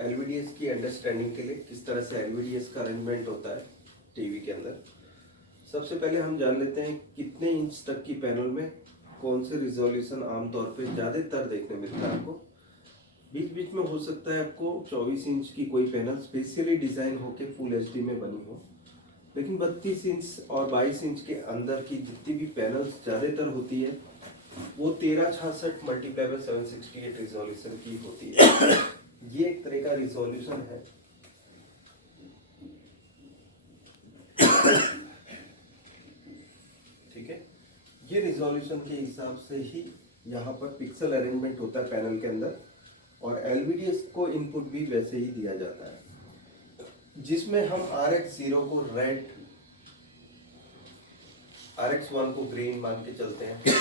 LVDS की understanding के लिए किस तरह से एलवीडीएस का अरेंजमेंट होता है टीवी के अंदर, सबसे पहले हम जान लेते हैं कितने इंच तक की पैनल में कौन से रिजोल्यूशन आमतौर पे ज़्यादातर देखने मिलता है आपको। बीच बीच में हो सकता है आपको 24 इंच की कोई पैनल स्पेशली डिज़ाइन होके फुल एचडी में बनी हो, लेकिन 32 इंच और 22 इंच के अंदर की जितनी भी पैनल्स ज़्यादातर होती है वो 1366 मल्टीप्लाई बाय 768 रिजोल्यूशन की होती है। ये एक तरह का रिजोल्यूशन है। ठीक है, ये रिजोल्यूशन के हिसाब से ही यहाँ पर पिक्सल अरेंजमेंट होता है पैनल के अंदर, और एलवीडीएस को इनपुट भी वैसे ही दिया जाता है, जिसमें हम RX0 को रेड, RX1 को ग्रीन मान के चलते हैं,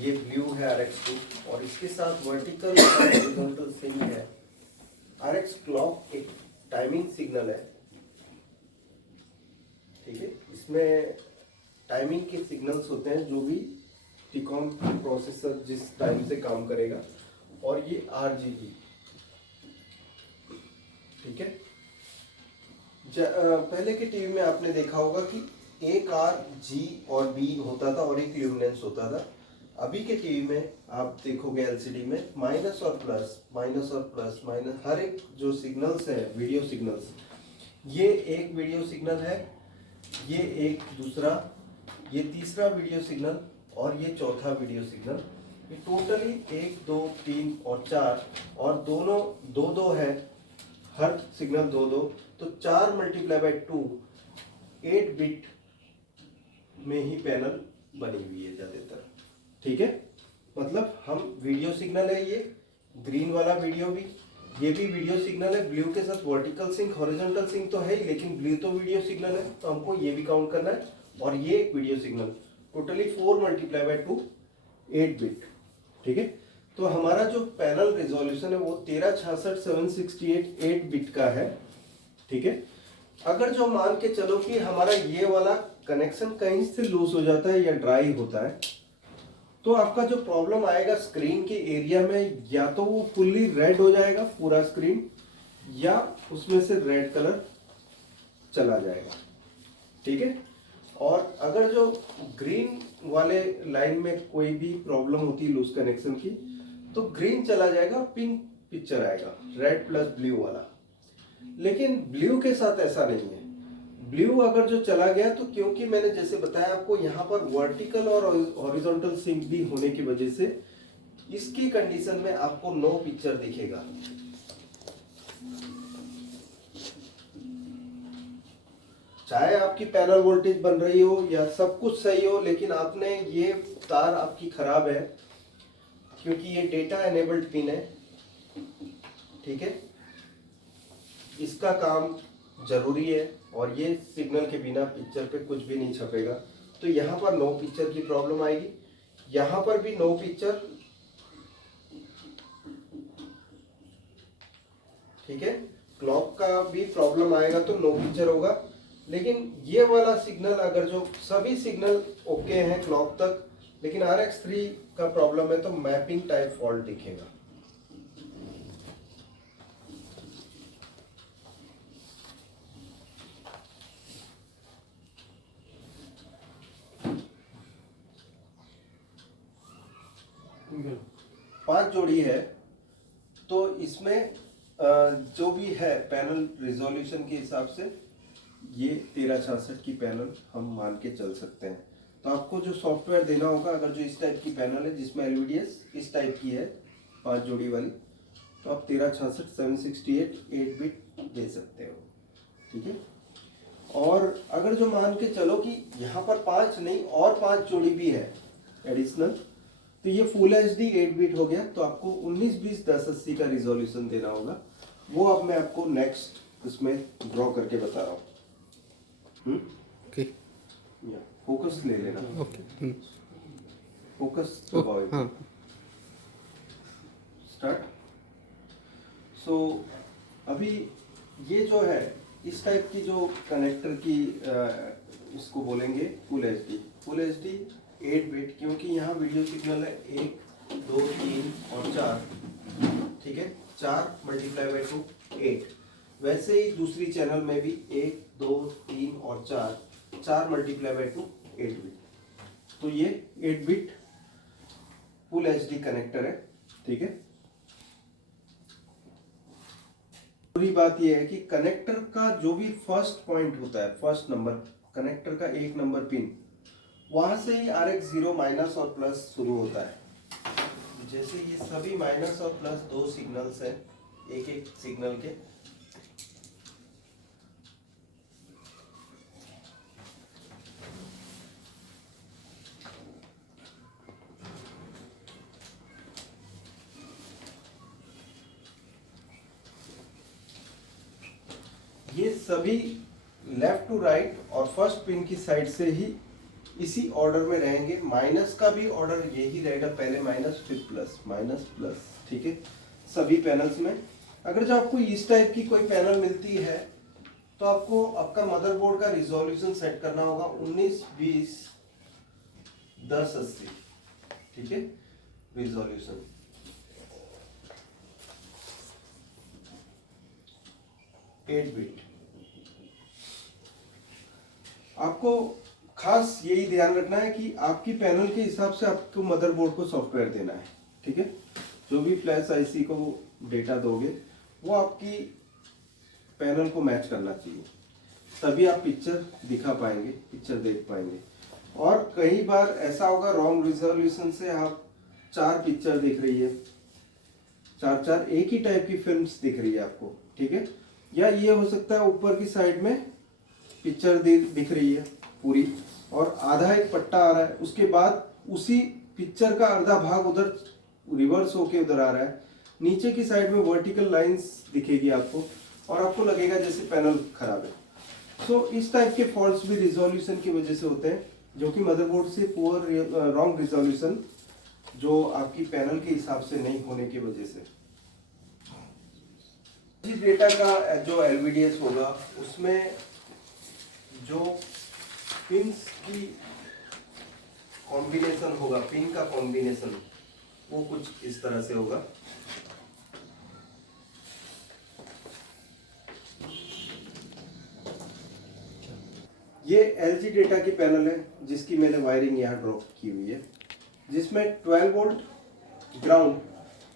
ये ब्लू है RX2, और इसके साथ वर्टिकल और हॉरिजॉन्टल सिंक है। RX क्लॉक एक टाइमिंग सिग्नल है, ठीक है, इसमें टाइमिंग के सिग्नल्स होते हैं जो भी टीकॉम प्रोसेसर जिस टाइम से काम करेगा, और ये RGB, ठीक है। पहले के टीवी में आपने देखा होगा कि एक R, G और B होता था और एक ल्यूमिनेंस होता था। अभी के टीवी में आप देखोगे LCD में माइनस और प्लस, माइनस और प्लस, माइनस, हर एक जो सिग्नल्स है वीडियो सिग्नल्स, ये एक वीडियो सिग्नल है, ये एक दूसरा, ये तीसरा वीडियो सिग्नल और ये चौथा वीडियो सिग्नल, ये टोटली 1 2 3 और 4, और दोनों 2 2 है, हर सिग्नल 2 2, तो 4 मल्टीप्लाई बाय 2 8 बिट में ही पैनल बनी हुई है ज़्यादातर, ठीक है। मतलब हम वीडियो सिग्नल है, ये ग्रीन वाला वीडियो भी, ये भी वीडियो सिग्नल है, ब्लू के साथ वर्टिकल सिंक हॉरिजॉन्टल सिंक तो है ही, लेकिन ब्लू तो वीडियो सिग्नल है तो हमको ये भी काउंट करना है, और ये एक video signal, totally 4 multiply by 2 8 bit, ठीक है। तो हमारा जो पैनल रिजोल्यूशन है वो 1366 768 8 बिट का है, ठीक है। अगर जो मान के चलो कि हमारा ये वाला कनेक्शन कहीं से लूज हो जाता है या ड्राई होता है, तो आपका जो प्रॉब्लम आएगा स्क्रीन के एरिया में, या तो वो फुल्ली रेड हो जाएगा पूरा स्क्रीन, या उसमें से रेड कलर चला जाएगा, ठीक है। और अगर जो ग्रीन वाले लाइन में कोई भी प्रॉब्लम होती है लूज कनेक्शन की, तो ग्रीन चला जाएगा, पिंक पिक्चर आएगा, रेड प्लस ब्लू वाला। लेकिन ब्लू के साथ ऐसा नहीं है। ब्लू अगर जो चला गया, तो क्योंकि मैंने जैसे बताया आपको यहाँ पर वर्टिकल और हॉरिजॉन्टल सिंक भी होने की वजह से इसकी कंडीशन में आपको नो पिक्चर दिखेगा। चाहे आपकी पैनल वोल्टेज बन रही हो या सब कुछ सही हो, लेकिन आपने ये तार आपकी खराब है, क्योंकि ये डेटा एनेबल्ड पिन है, ठीक है, इसका काम जरूरी है, और ये सिग्नल के बिना पिक्चर पे कुछ भी नहीं छपेगा। तो यहाँ पर नो पिक्चर की प्रॉब्लम आएगी, यहाँ पर भी नो पिक्चर, ठीक है। क्लॉक का भी प्रॉब्लम आएगा तो नो पिक्चर होगा। लेकिन ये वाला सिग्नल, अगर जो सभी सिग्नल ओके हैं क्लॉक तक, लेकिन RX3 का प्रॉब्लम है, तो मैपिंग टाइप फॉल्ट दिखेगा। पांच जोड़ी है, तो इसमें जो भी है पैनल रिजोल्यूशन के हिसाब से ये 1366 की पैनल हम मान के चल सकते हैं। तो आपको जो सॉफ्टवेयर देना होगा, अगर जो इस टाइप की पैनल है जिसमें एलवीडीएस इस टाइप की है 5 जोड़ी वाली, तो आप 1366 768 8 बिट दे सकते हो, ठीक है। और अगर जो मान के चलो कि यहाँ पर 5 नहीं और 5 जोड़ी भी है एडिशनल, तो ये फुल एचडी 8 बिट हो गया। तो आपको 1920x1080 का रिजोल्यूशन देना होगा। वो अब मैं आपको नेक्स्ट इसमें ड्रॉ करके बता रहा हूँ। ओके, फोकस ले लेना। ओके, फोकस हाँ, स्टार्ट। सो अभी ये जो है इस टाइप की जो कनेक्टर की इसको बोलेंगे फुल एचडी 8 बिट, क्योंकि यहाँ वीडियो सिग्नल है 1 2 3 और 4, ठीक है। 4 मल्टीप्लाई बाई 2 8। वैसे ही दूसरी चैनल में भी 1 2 3 और 4 मल्टीप्लाई बाई 2 8 बिट। तो ये 8 बिट फुल एचडी कनेक्टर है, ठीक है। पूरी बात यह है कि कनेक्टर का जो भी फर्स्ट पॉइंट होता है, फर्स्ट नंबर, कनेक्टर का 1 नंबर पिन, वहां से ही RX 0 माइनस और प्लस शुरू होता है। जैसे ये सभी माइनस और प्लस 2 सिग्नल्स हैं एक एक सिग्नल के। ये सभी लेफ्ट टू राइट और फर्स्ट पिन की साइड से ही इसी ऑर्डर में रहेंगे। माइनस का भी ऑर्डर यही रहेगा, पहले माइनस फिर प्लस, माइनस प्लस, ठीक है, सभी पैनल्स में। अगर जो आपको इस टाइप की कोई पैनल मिलती है तो आपको आपका मदरबोर्ड का रिजोल्यूशन सेट करना होगा 1920 1080, ठीक है, रिजोल्यूशन। Eight bit. आपको खास यही ध्यान रखना है कि आपकी पैनल के हिसाब से आपको मदरबोर्ड को सॉफ्टवेयर देना है, ठीक है। जो भी फ्लैश आईसी को डेटा दोगे वो आपकी पैनल को मैच करना चाहिए, तभी आप पिक्चर दिखा पाएंगे, पिक्चर देख पाएंगे। और कई बार ऐसा होगा रॉन्ग रिजोल्यूशन से आप 4 पिक्चर दिख रही है, 4 एक ही टाइप की फिल्म्स दिख रही है आपको, ठीक है। या ये हो सकता है ऊपर की साइड में पिक्चर दिख रही है पूरी और आधा एक पट्टा आ रहा है, उसके बाद उसी पिक्चर का आधा भाग उधर रिवर्स होके उधर आ रहा है, नीचे की साइड में वर्टिकल लाइंस दिखेगी आपको और आपको लगेगा जैसे पैनल खराब है। सो इस टाइप के फॉल्ट्स भी रिजोल्यूशन की वजह से होते हैं, जो कि मदरबोर्ड से पुअर रॉन्ग रिजोल्यूशन जो आपकी पैनल के हिसाब से नहीं होने की वजह से। जिस डेटा का जो LVDS होगा उसमें जो पिन्स की कॉम्बिनेशन होगा, पिन का कॉम्बिनेशन वो कुछ इस तरह से होगा। ये LG डेटा की पैनल है जिसकी मैंने वायरिंग यहाँ ड्रॉप की हुई है, जिसमें 12 वोल्ट ग्राउंड,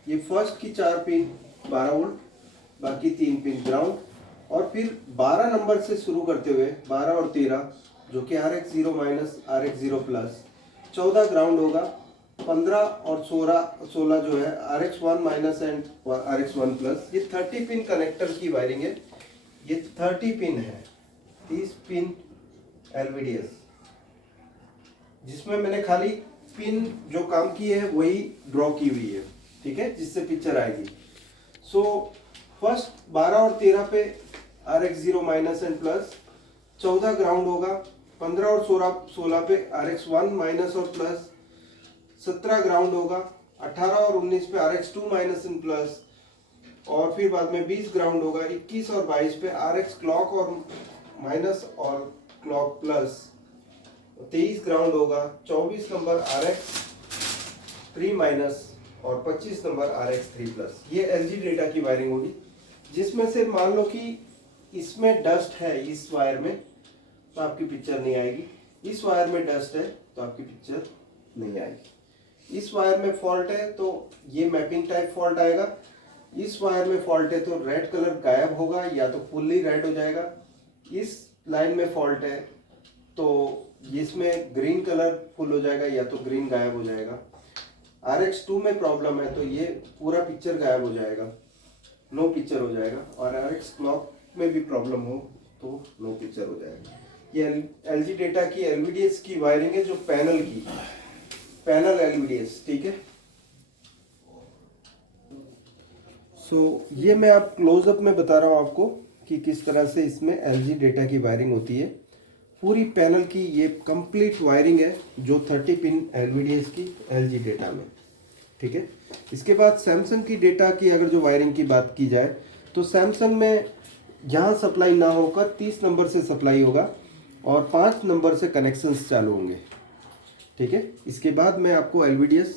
ये फर्स्ट की 4 पिन 12 वोल्ट, बाकी 3 पिन ग्राउंड, और फिर 12 नंबर से शुरू करते हुए 12 और 13 जो कि RX 0 minus RX 0 plus, 14 ground होगा, 15 और 16 जो है RX 1 minus and RX 1 plus. ये 30 पिन कनेक्टर की वायरिंग है, ये 30 पिन है, 30 पिन LVDS, जिसमें मैंने खाली पिन जो काम की है वही ड्रॉ की हुई है, ठीक है, जिससे पिक्चर आएगी। सो फर्स्ट 12 और 13 पे RX 0 minus and plus, 14 ground होगा, 15 और 16 पे RX 1 माइनस और प्लस, 17 ग्राउंड होगा, 18 और 19 पे RX 2 माइनस एंड प्लस, और फिर बाद में 20 ग्राउंड होगा, 21 और 22 पे RX क्लॉक और माइनस और क्लॉक प्लस, 23 ग्राउंड होगा, 24 नंबर RX 3 माइनस और 25 नंबर RX 3 प्लस। ये LG डेटा की वायरिंग होगी, जिसमें से मान लो कि इसमें डस्ट है इस वायर में तो आपकी पिक्चर नहीं आएगी, इस वायर में डस्ट है तो आपकी पिक्चर नहीं आएगी, इस वायर में फॉल्ट है तो ये मैपिंग टाइप फॉल्ट आएगा, इस वायर में फॉल्ट है तो रेड कलर गायब होगा या तो फुल्ली रेड हो जाएगा, इस लाइन में फॉल्ट है तो इसमें ग्रीन कलर फुल हो जाएगा या तो ग्रीन गायब हो जाएगा, RX 2 में प्रॉब्लम है तो ये पूरा पिक्चर गायब हो जाएगा, नो पिक्चर हो जाएगा, और RX क्लॉक में भी प्रॉब्लम हो तो नो पिक्चर हो जाएगा। ये LG डेटा की LVDS की वायरिंग है, जो पैनल की, पैनल LVDS, ठीक है। सो ये मैं आप क्लोजअप में बता रहा हूँ आपको कि किस तरह से इसमें LG डेटा की वायरिंग होती है। पूरी पैनल की ये कंप्लीट वायरिंग है जो 30 पिन LVDS की LG डेटा में, ठीक है। इसके बाद सैमसंग की डेटा की अगर जो वायरिंग की बात की जाए तो सैमसंग में यहाँ सप्लाई ना होकर 30 नंबर से सप्लाई होगा और 5 नंबर से कनेक्शंस चालू होंगे, ठीक है। इसके बाद मैं आपको LVDS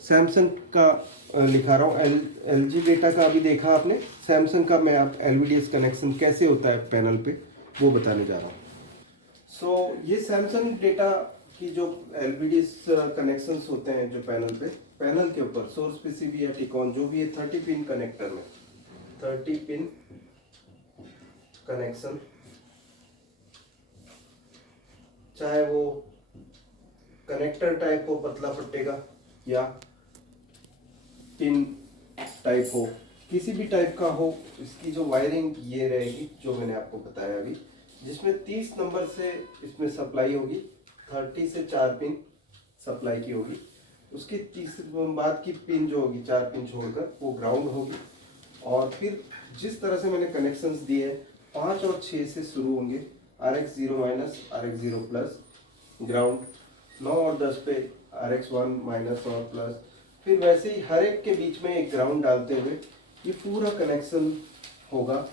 सैमसंग का लिखा रहा हूँ, एल जी डेटा का अभी देखा आपने, सैमसंग का मैं आप एलवीडीएस कनेक्शन कैसे होता है पैनल पे वो बताने जा रहा हूँ। सो ये सैमसंग डेटा की जो एलवीडीएस कनेक्शंस होते हैं जो पैनल पे, पैनल के ऊपर सोर्स पीसीबी या टिकॉन जो भी है 30 पिन कनेक्टर में, 30 पिन कनेक्शन, चाहे वो कनेक्टर टाइप हो पतला पट्टे का या पिन टाइप हो, किसी भी टाइप का हो, इसकी जो वायरिंग ये रहेगी जो मैंने आपको बताया अभी, जिसमें 30 नंबर से इसमें सप्लाई होगी, 30 से 4 पिन सप्लाई की होगी। उसकी तीसरी बाद की पिन जो होगी 4 पिन छोड़कर वो ग्राउंड होगी। और फिर जिस तरह से मैंने कनेक्शंस दिए हैं 5 और 6 से शुरू होंगे, RX0 minus, RX0 plus, ground 9 और 10 पे RX1 माइनस और प्लस, फिर वैसे ही हर एक के बीच में एक ग्राउंड डालते हुए ये पूरा कनेक्शन होगा।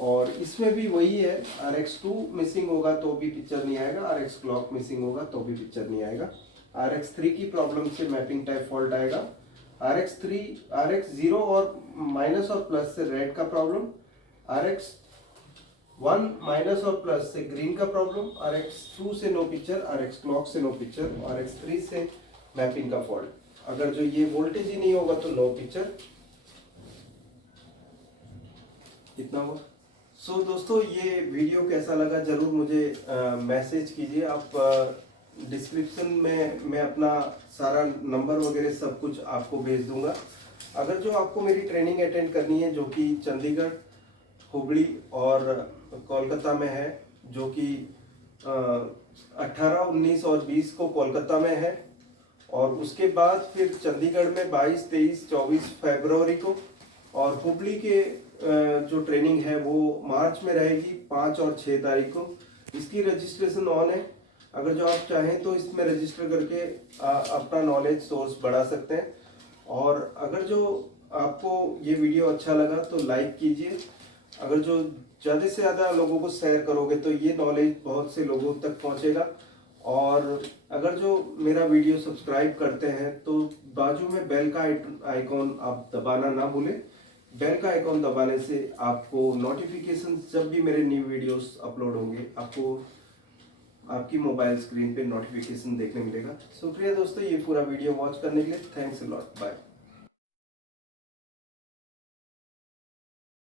और इसमें भी वही है, RX2 मिसिंग होगा तो भी पिक्चर नहीं आएगा, RX क्लॉक मिसिंग होगा तो भी पिक्चर नहीं आएगा, RX3 की प्रॉब्लम से मैपिंग टाइप फॉल्ट आएगा, RX0 और माइनस और प्लस से रेड का प्रॉब्लम, RX1 माइनस और प्लस से ग्रीन का प्रॉब्लम, RX2 से नो पिक्चर, RX क्लॉक से नो पिक्चर, RX3 से मैपिंग का फॉल्ट। अगर जो ये वोल्टेज ही नहीं होगा तो नो पिक्चर। इतना हुआ। सो दोस्तों ये वीडियो कैसा लगा जरूर मुझे मैसेज कीजिए आप। डिस्क्रिप्शन में मैं अपना सारा नंबर वगैरह सब कुछ आपको भेज दूंगा। अगर जो आपको मेरी ट्रेनिंग अटेंड करनी है जो कि चंडीगढ़, हुबली और कोलकाता में है, जो कि 18, 19 और 20 को कोलकाता में है, और उसके बाद फिर चंडीगढ़ में 22, 23, 24 फरवरी को, और हुबली के जो ट्रेनिंग है वो मार्च में रहेगी 5 और 6 तारीख को। इसकी रजिस्ट्रेशन ऑन है, अगर जो आप चाहें तो इसमें रजिस्टर करके अपना नॉलेज सोर्स बढ़ा सकते हैं। और अगर जो आपको ये वीडियो अच्छा लगा तो लाइक कीजिए, अगर जो ज़्यादा से ज़्यादा लोगों को शेयर करोगे तो ये नॉलेज बहुत से लोगों तक पहुंचेगा। और अगर जो मेरा वीडियो सब्सक्राइब करते हैं तो बाजू में बेल का आइकॉन आप दबाना ना भूलें। बेल का आइकॉन दबाने से आपको नोटिफिकेशन जब भी मेरे न्यू वीडियोस अपलोड होंगे आपको आपकी मोबाइल स्क्रीन पे नोटिफिकेशन देखने मिलेगा। शुक्रिया दोस्तों ये पूरा वीडियो वॉच करने के लिए, थैंक्स अ लॉट, बाय।